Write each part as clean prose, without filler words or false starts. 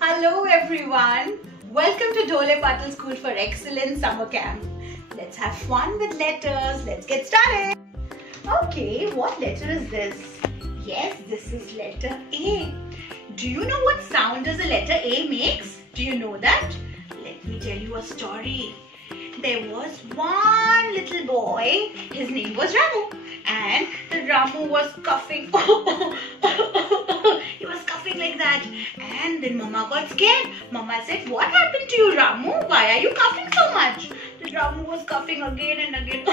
Hello everyone. Welcome to Dhole Patil School for Excellence Summer Camp. Let's have fun with letters. Let's get started. Okay, what letter is this? Yes, this is letter A. Do you know what sound does the letter A makes? Do you know that? Let me tell you a story. There was one little boy. His name was Ramu. And Ramu was coughing. He was coughing like that. And then Mama got scared. Mama said, "What happened to you, Ramu? Why are you coughing so much?" The Ramu was coughing again and again.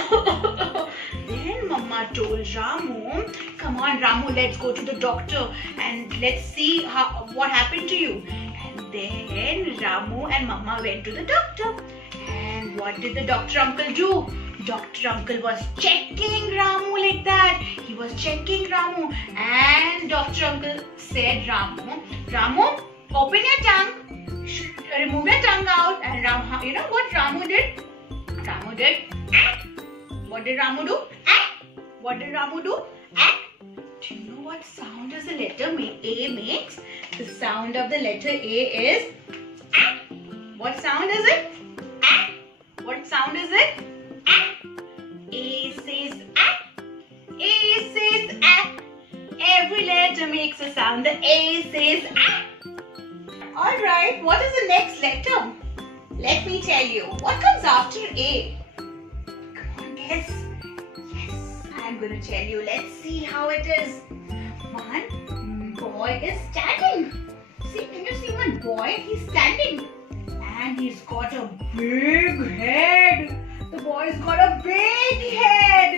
Then Mama told Ramu, "Come on, Ramu, let's go to the doctor and let's see what happened to you." And then Ramu and Mama went to the doctor. And what did the doctor uncle do? Doctor uncle was checking Ramu like that. He was checking Ramu. And Doctor uncle said, Ramu, open your tongue. Remove your tongue out. And Ramu, you know what Ramu did? Ramu did. What did Ramu do? What did Ramu do? Do you know what sound does the letter A makes? The sound of the letter A is what sound is it? What sound is it? A says A. A says A. Every letter makes a sound. The A says A. Alright, what is the next letter? Let me tell you. What comes after A? Come on, guess. Yes, I'm going to tell you. Let's see how it is. One boy is standing. See, can you see one boy? He's standing. And he's got a big head. The boy's got a big head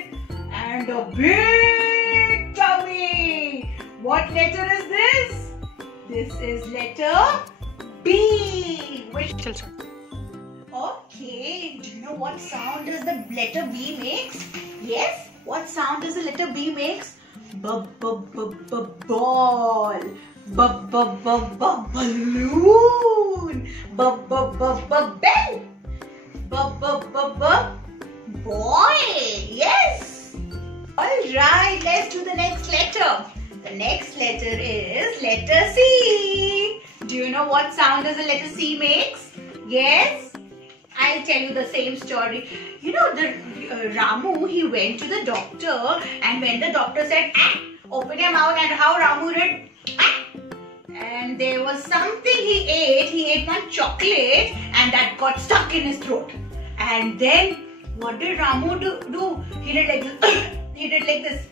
and a big tummy. What letter is this? This is letter B. Okay, do you know what sound does the letter B makes? Yes, what sound does the letter B makes? Ball. Balloon. Bell. Boy. Yes. Alright, let's do the next letter. The next letter is letter C. Do you know what sound does the letter C makes? Yes. I'll tell you the same story. You know, the Ramu, he went to the doctor, and when the doctor said, open your mouth, and how Ramu did, and there was something he ate one chocolate, and that got stuck in his throat. And then what did Ramu do? He did like this. He did like this.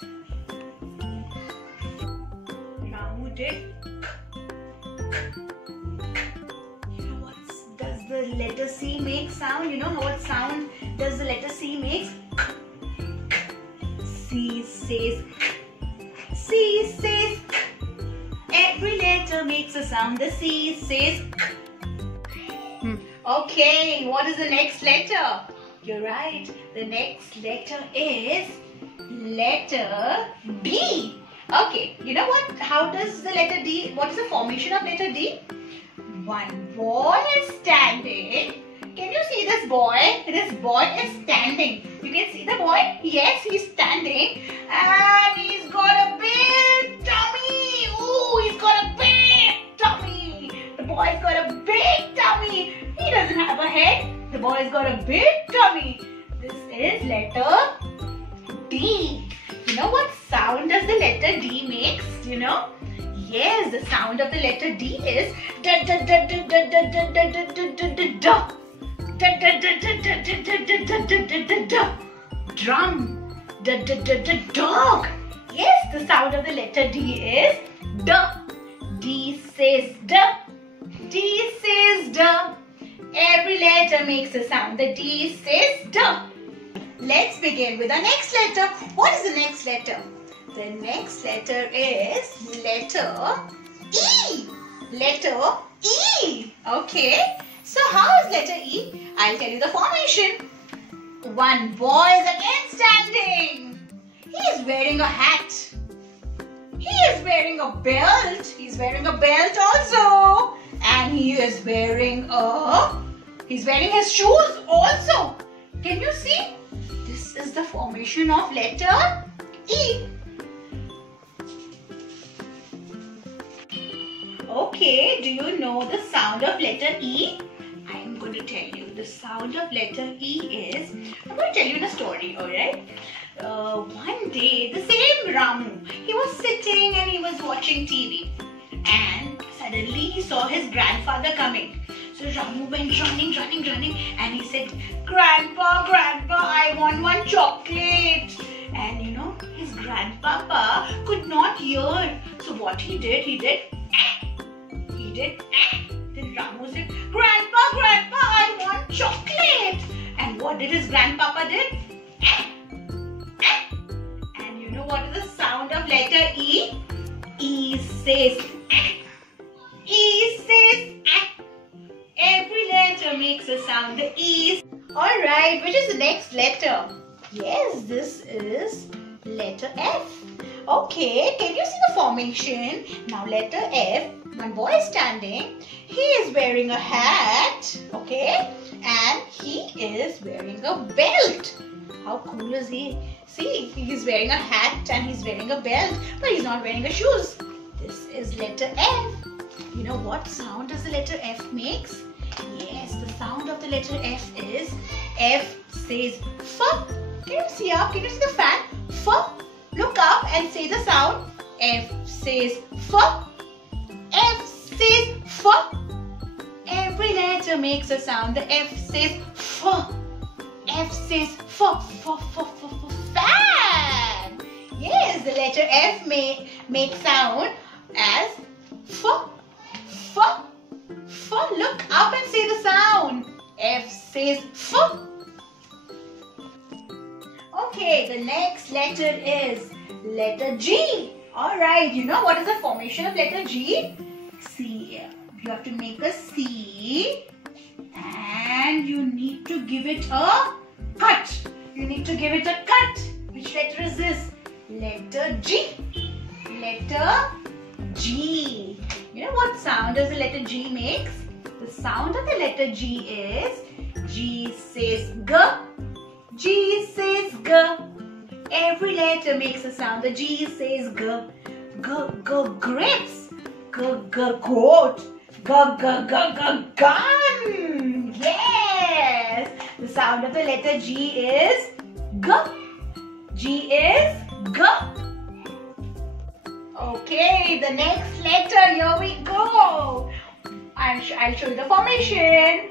Ramu did. You know what does the letter C make sound? You know what sound does the letter C makes? C says. C says. Every letter makes a sound. The C says. Okay, what is the next letter? You're right. The next letter is letter D. Okay, you know what? How does the letter D, what is the formation of letter D? One boy is standing. Can you see this boy? This boy is standing. You can see the boy? Yes, he's standing. And he's got a big tummy. Ooh, he's got a big tummy. The boy's got a big tummy. He doesn't have a head. The boy's got a big tummy. This is letter D. You know what sound does the letter D makes? Do you know? Yes, the sound of the letter D is da da da da da da da da da da da da. Da da da da da da da da da da da. Drum. Da da da da dog. Yes, the sound of the letter D is da. D says da. D says da. Every letter makes a sound. The D says da. Let's begin with the next letter. What is the next letter? The next letter is letter E. Letter E. Okay. So how is letter E? I'll tell you the formation. One boy is again standing. He is wearing a hat. He is wearing a belt. He's wearing a belt also. And he's wearing his shoes also. Can you see? This is the formation of letter E. Okay, do you know the sound of letter E? I am going to tell you. The sound of letter E is, I'm going to tell you a story, alright? One day, the same Ramu, he was sitting and he was watching TV. And suddenly he saw his grandfather coming. So Ramu went running and he said, Grandpa, I want one chocolate. And you know, his grandpapa could not hear. So what he did, Then Ramu said, Grandpa, I want chocolate. And what did his grandpapa did? And you know what is the sound of letter E? E says, every letter makes a sound. The E. Alright, which is the next letter? Yes, this is letter F. Okay, can you see the formation? Now letter F, one boy is standing. He is wearing a hat, okay? And he is wearing a belt. How cool is he? See, he is wearing a hat and he's wearing a belt, but he's not wearing a shoes. This is letter F. You know what sound does the letter F makes? Yes, the sound of the letter F is, F says F. Can you see up? Can you see the fan? F. Look up and say the sound. F says F. F says F. Every letter makes a sound. The F says F. F says fan. Yes, the letter F make sound as F. Look up and say the sound. F says F. Okay, the next letter is letter G. Alright, you know what is the formation of letter G? See, you have to make a C and you need to give it a cut. You need to give it a cut. Which letter is this? Letter G. Letter G. You know what sound does the letter G makes? The sound of the letter G is, G says G. G says G. Every letter makes a sound. The G says G. Grapes. Goat. Gun. Yes. The sound of the letter G is G. G is G. Okay, the next letter. Here we go. I'll show you the formation.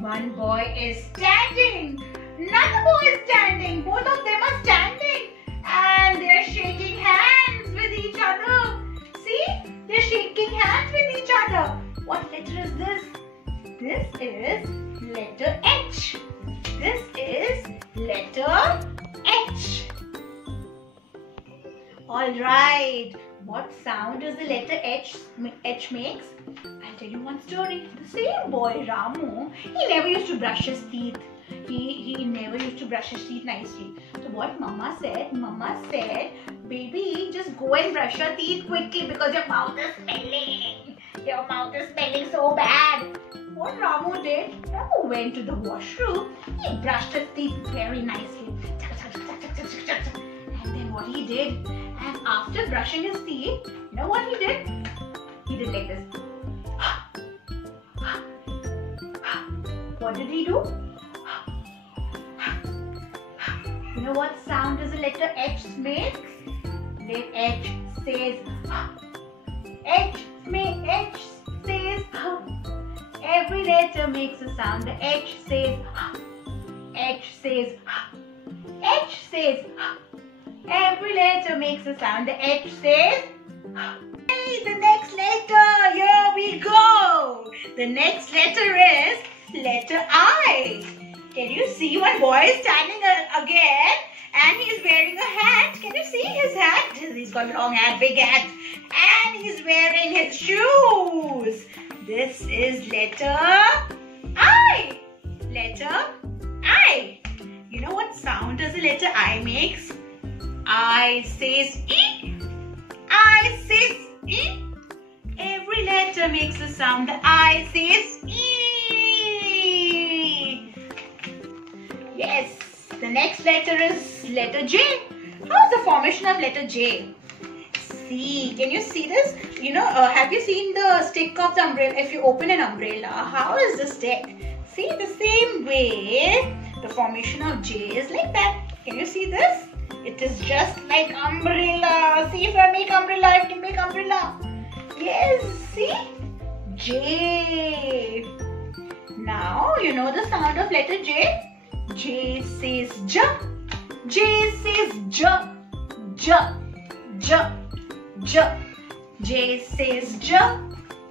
One boy is standing. Another boy is standing. Both of them are standing. And they're shaking hands with each other. See? They're shaking hands with each other. What letter is this? This is letter H. This is letter H. Alright. What sound does the letter H makes? I'll tell you one story. The same boy, Ramu, he never used to brush his teeth. He never used to brush his teeth nicely. So what Mama said, baby, just go and brush your teeth quickly because your mouth is smelling. Your mouth is smelling so bad. What Ramu did, Ramu went to the washroom. He brushed his teeth very nicely. And then what he did, and after brushing his teeth, you know what he did? He did like this. What did he do? You know what sound does the letter H make? The H says H says every letter makes a sound. The H says every letter makes a sound. The H says hey, the next letter. Here we go. The next letter is letter I. Can you see one boy is standing again and he's wearing a hat? Can you see his hat? He's got a long hat, big hat, and he's wearing his shoes. This is letter I. Letter I. You know what sound does the letter I makes? I says E. I says E. Every letter makes a sound. The I says E. Yes, the next letter is letter J. How is the formation of letter J? C. Can you see this? You know, have you seen the stick of the umbrella? If you open an umbrella, how is the stick? See, the same way, the formation of J is like that. Can you see this? It is just like umbrella. See, if I make umbrella, I can make umbrella. Yes, see? J. Now, you know the sound of letter J? J says J. J says J. J. J. J. J says J.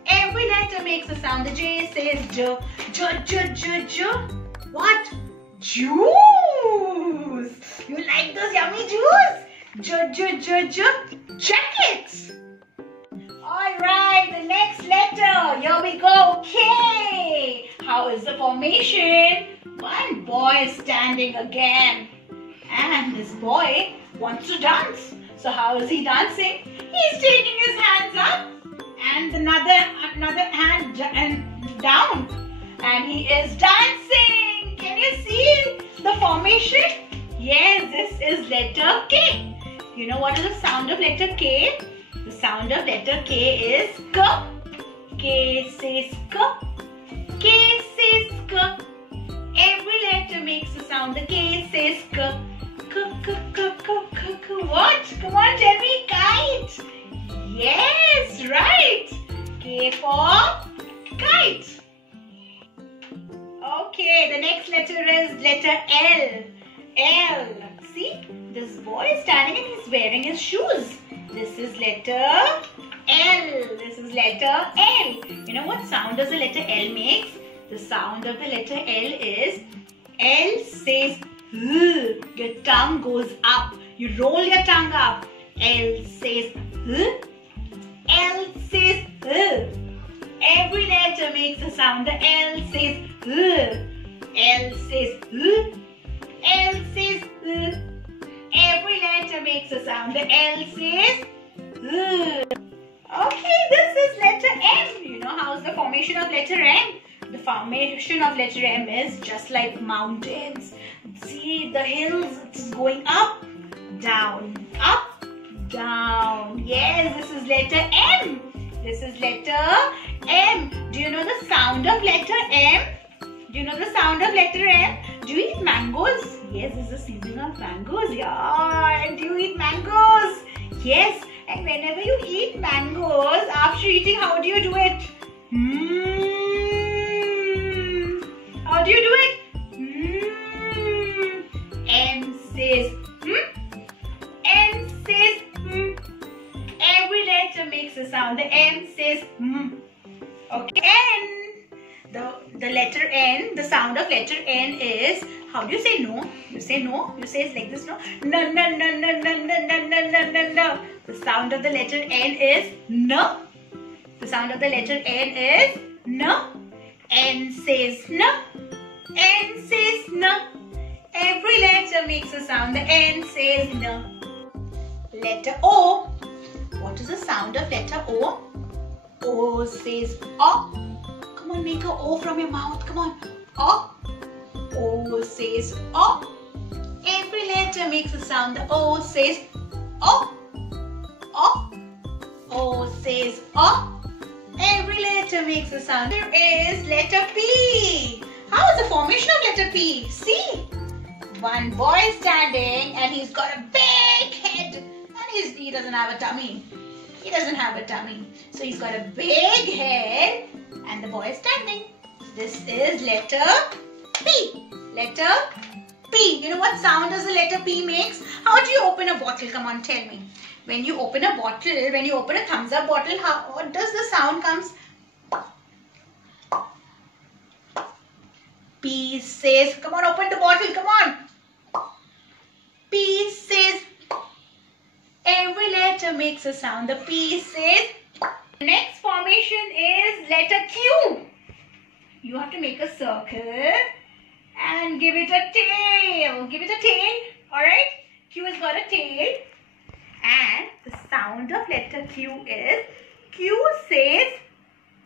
Every letter makes a sound. The J says J. J. J. J. J. What? Juice. You like those yummy juice? J. J. J. J. Jacket. Alright, the next letter. Here we go. K. How is the formation? One boy is standing again. And this boy wants to dance. So how is he dancing? He's taking his hands up and another hand down. And he is dancing. Can you see the formation? Yes, this is letter K. You know what is the sound of letter K? The sound of letter K is K. K says K. K says K. Every letter makes a sound. The K says K. K, K, K, K, K, K. What? Come on, tell me. Kite. Yes, right. K for kite. Okay, the next letter is letter L. L. See, this boy is standing and he's wearing his shoes. This is letter L. This is letter L. You know what sound does the letter L makes? The sound of the letter L is L says L. Your tongue goes up. You roll your tongue up. L says L. L says L. Every letter makes a sound. The L says L. L says L. L says L. Every letter makes a sound. The L says L. Okay, this is letter M. You know how's the formation of letter M? The formation of letter M is just like mountains. See the hills, it's going up, down, up, down. Yes, this is letter M. This is letter M. Do you know the sound of letter M? Do you know the sound of letter M? Do you eat mangoes? Yes, this is the season of mangoes. Yeah, and do you eat mangoes? Yes, and whenever you eat mangoes, after eating, how do you do it? How do you do it? M says M says Every letter makes a sound. The M says Okay. N. The letter N, the sound of letter N is, how do you say no? You say no? You say it's like this, no? No, no, no, no, no, no, no, no, no, no, no. The sound of the letter N is no. The sound of the letter N is no. N says no. N says no. Every letter makes a sound. The N says no. Letter O. What is the sound of letter O? O says O. Come on, make a O from your mouth. Come on. O. O says O. Every letter makes a sound. The O says O. O. O says O. Every letter makes a sound. There is letter P. How is the formation of letter P? See? One boy is standing and he's got a big head and he doesn't have a tummy. He doesn't have a tummy. So he's got a big head and the boy is standing. This is letter P. Letter P. You know what sound does the letter P makes? How do you open a bottle? Come on, tell me. When you open a bottle, when you open a thumbs up bottle, what does the sound comes? P says, come on, open the bottle, come on. P says, every letter makes a sound. The P says, next formation is letter Q. You have to make a circle and give it a tail. Give it a tail, alright? Q has got a tail. And the sound of letter Q is, Q says,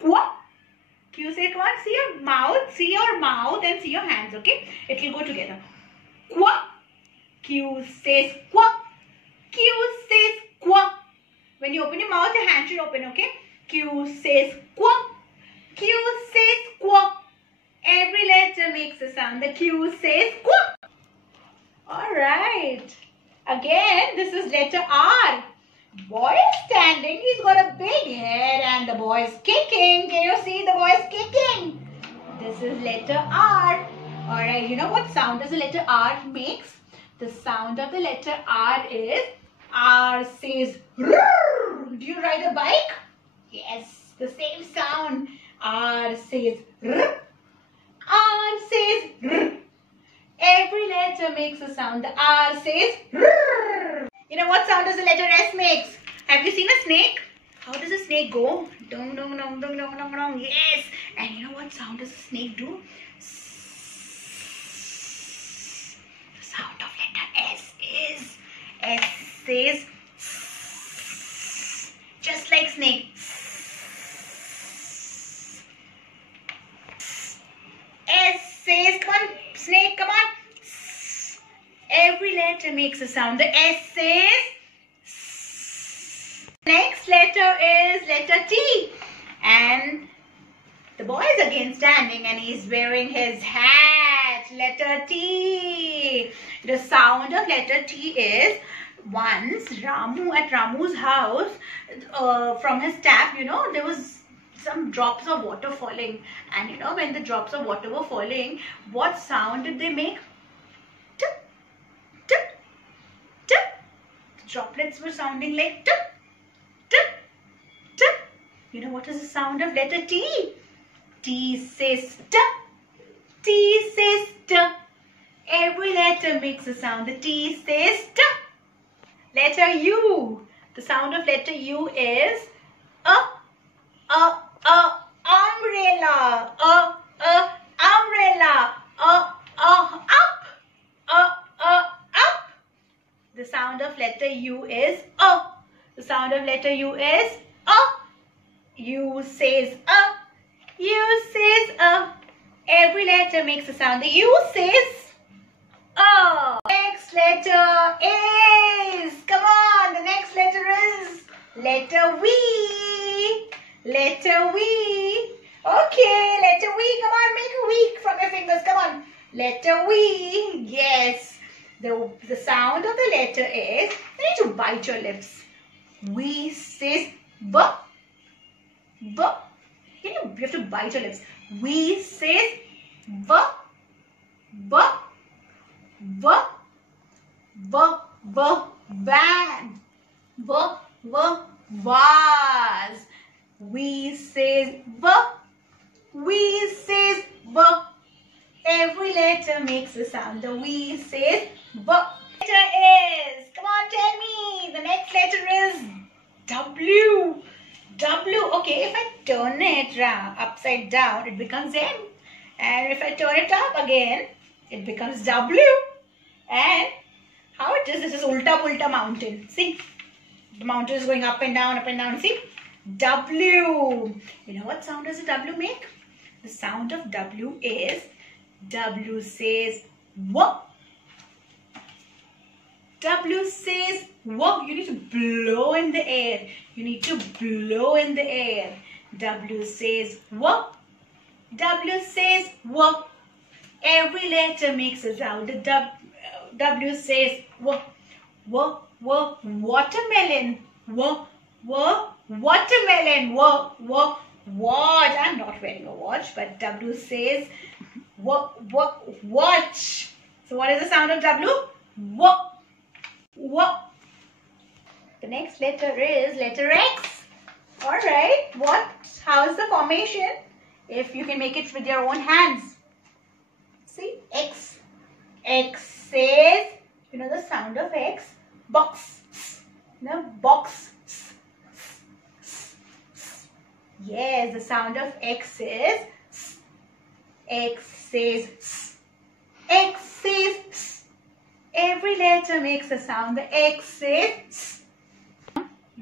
what? Q says, come on, see your mouth and see your hands, okay? It will go together. Qua. Q says qua. Q says qua. When you open your mouth, your hand should open, okay? Q says quack. Q says quack. Every letter makes a sound. The Q says quack. Alright. Again, this is letter R. Boy is standing. He's got a big head and the boy is kicking. Can you see the boy is kicking? This is letter R. Alright, you know what sound does the letter R makes? The sound of the letter R is R says rrr. Do you ride a bike? Yes, the same sound. R says rrr. R says rrr. Every letter makes a sound. The R says rrr. You know what sound does the letter S makes? Have you seen a snake? How does a snake go? Dong, dong, dong, dong, dong, dong, dong. Yes. And you know what sound does a snake do? The sound of letter S is S says just like snake. S says, come on, snake, come on. Every letter makes a sound. The S says. Next letter is letter T. And the boy is again standing and he's wearing his hat. Letter T. The sound of letter T is, once Ramu, at Ramu's house, from his tap, you know, there was some drops of water falling. And you know, when the drops of water were falling, what sound did they make? Tip, tip, tip. The droplets were sounding like tip, tip, tip. You know what is the sound of letter T? T says tip. T says tip. Every letter makes a sound. The T says tip. Letter U. The sound of letter U is umbrella. Umbrella. Up. The sound of letter U is The sound of letter U is U says U says Every letter makes a sound. The U says Next letter is, come on, the next letter is letter V. Letter V. Okay, letter V. Come on, make a V from your fingers. Come on. Letter V. Yes. The sound of the letter is, you need to bite your lips. V says B. B. You have to bite your lips. V says B. B. B. B. B. Van. B. B. Vase. V says B. V says B. Every letter makes a sound. The V says B. Letter is, come on, tell me. The next letter is W. W. Okay, if I turn it upside down, it becomes M. And if I turn it up again, it becomes W. And how it is, this is ulta pulta mountain. See, the mountain is going up and down, see. W. You know what sound does a W make? The sound of W is, W says W. W says W. You need to blow in the air. You need to blow in the air. W says W. W says W. Every letter makes a sound. The W says W. W. W. Watermelon. W. W. Watermelon. W. W. Watch. I'm not wearing a watch, but W says W. W. Watch. So what is the sound of W? W. W. The next letter is letter X. Alright. How is the formation? If you can make it with your own hands. See, X. X says, you know the sound of X? Box. No, box. Yes, the sound of X is X says X says Every letter makes a sound. The X says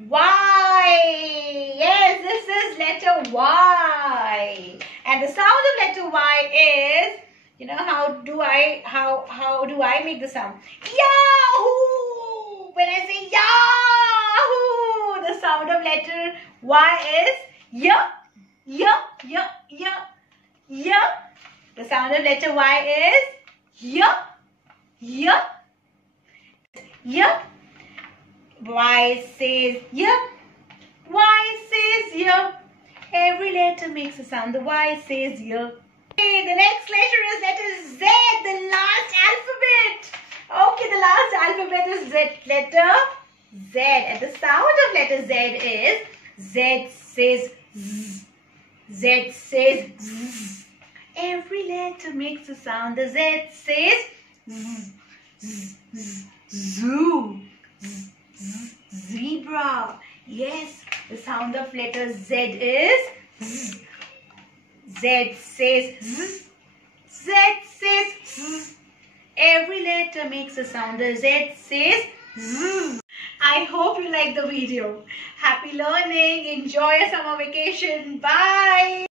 Y. Yes, this is letter Y. And the sound of letter Y is, you know, how do I make the sound? Yahoo! When I say Yahoo, the sound sound of letter Y is Y. Y. Y. Y. Y. The sound of letter Y is Y. Y. Y. Y says Y. Y says Y. Every letter makes a sound. The Y says Y. Okay, the next letter is letter Z, the last alphabet. Okay, the last alphabet is Z. Letter Z. And the sound of letter Z is Z says Z. Z says Z. Every letter makes a sound. The Z says Z. Z. Z. Zoo. Z. Z. Zebra. Yes, the sound of letter Z is Z. Z says Z. Z says Z. Every letter makes a sound. The Z says Z. I hope you like the video. Happy learning. Enjoy your summer vacation. Bye.